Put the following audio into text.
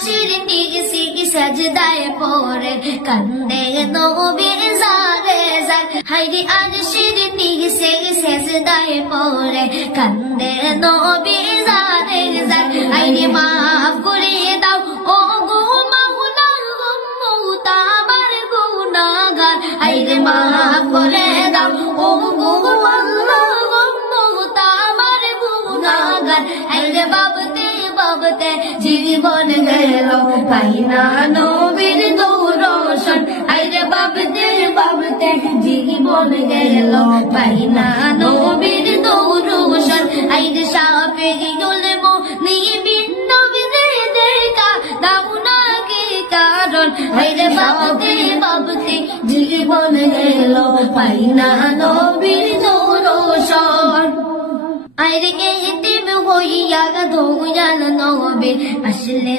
শিরনি সিকি সাজদায় পরে কান্দে নবীর জারে জার হায়রে আজ শিরনি সিকি সাজদায় পরে কান্দে নবীর জারে জার হায়রে মাফ করে দাও ও গো মাওলা উম্মত আমার গুনাহগার হায়রে মাফ করে দাও ও গো আল্লাহ উম্মত আমার গুনাহগার হায়রে বাবতে জীবন গেল পাইনা নবীর দৌরশন আইরে বাবতে জীবন গেল পাইনা নবীর দৌরশন আইরে সাফিউল মুনিবিন নবীর দেখা দাও না কি কারণ আইরে বাবতে জীবন গেল পাইনা নবীর দৌরশন আইরে এতিম হইয়া দৌড়াল নবীর আসলে